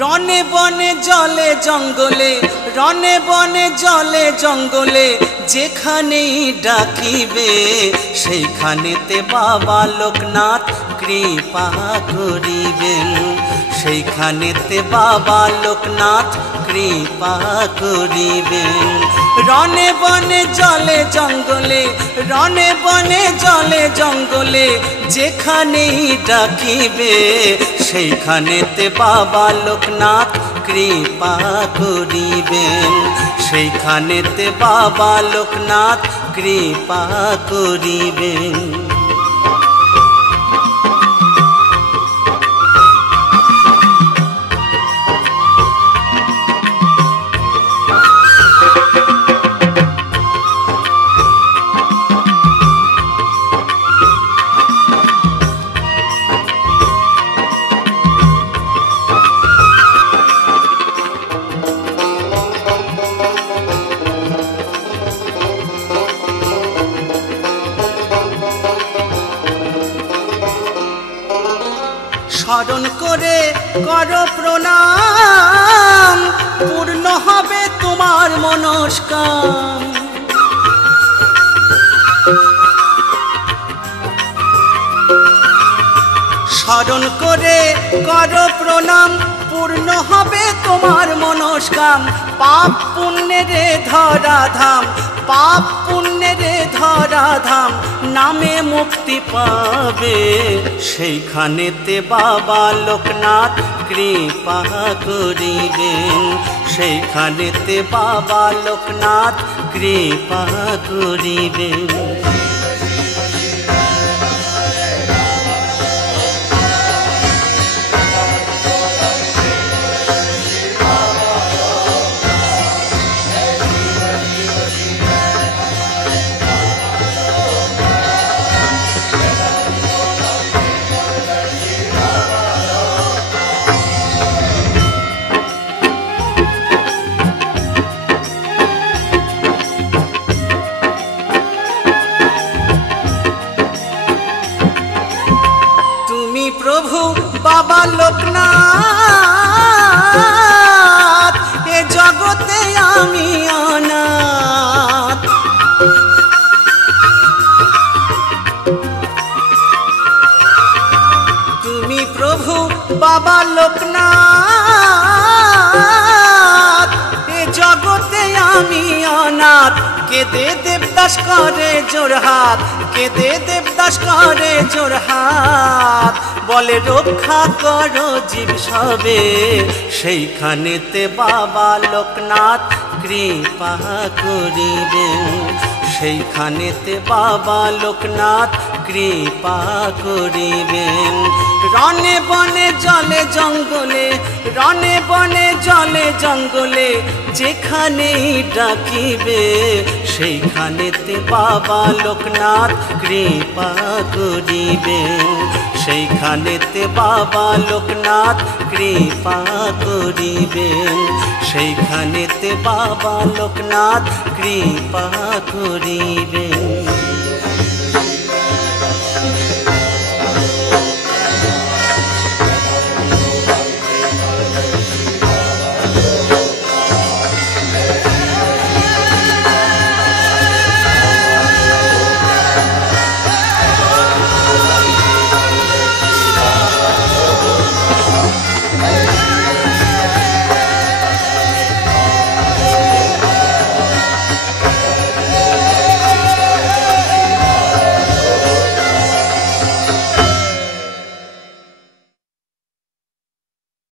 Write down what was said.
রনে বনে জলে জঙ্গলে, রনে বনে জলে জঙ্গলে যেখানেই ডাকিবে সেইখানেতে বাবা লোকনাথ কৃপা করিবেন, সেইখানেতে বাবা লোকনাথ কৃপা করিবেন। রনে বনে জলে জঙ্গলে, রনে বনে জলে জঙ্গলে যেখানেই ডাকিবে সেইখানেতে বাবা লোকনাথ কৃপা করিবেন, সেইখানেতে বাবা লোকনাথ কৃপা করিবেন। স্মরণ করে করো প্রণাম, পূর্ণ হবে তোমার মনস্কাম। স্মরণ করে করো প্রণাম, পূর্ণ হবে তোমার মনস্কাম। পাপ পুণ্যের ধরাধাম, পাপ পুণ্যের ধরাধাম নামে মুক্তি পাবে, সেইখানেতে বাবা লোকনাথ কৃপা করিবেন, সেইখানেতে বাবা লোকনাথ কৃপা করিবেন। প্রভু বাবা লোকনাথ, এ জগতে আমি অনাথ। তুমি প্রভু বাবা লোকনাথ, এ জগতে আমি অনাথ। কেদে দেবদাস করে জোরহাত, কেদে দেবদাস করে জোরহাত, বলে রক্ষা করো জীব সবে, সেইখানেতে বাবা লোকনাথ কৃপা করিবেন, সেইখানেতে বাবা লোকনাথ কৃপা করিবেন। রনে বনে জলে জঙ্গলে, রনে বনে জলে জঙ্গলে যেখানেই ডাকিবে সেইখানেতে বাবা লোকনাথ কৃপা করিবেন, সেইখানেতে বাবা লোকনাথ কৃপা করিবেন, সেইখানেতে বাবা লোকনাথ কৃপা করিবেন।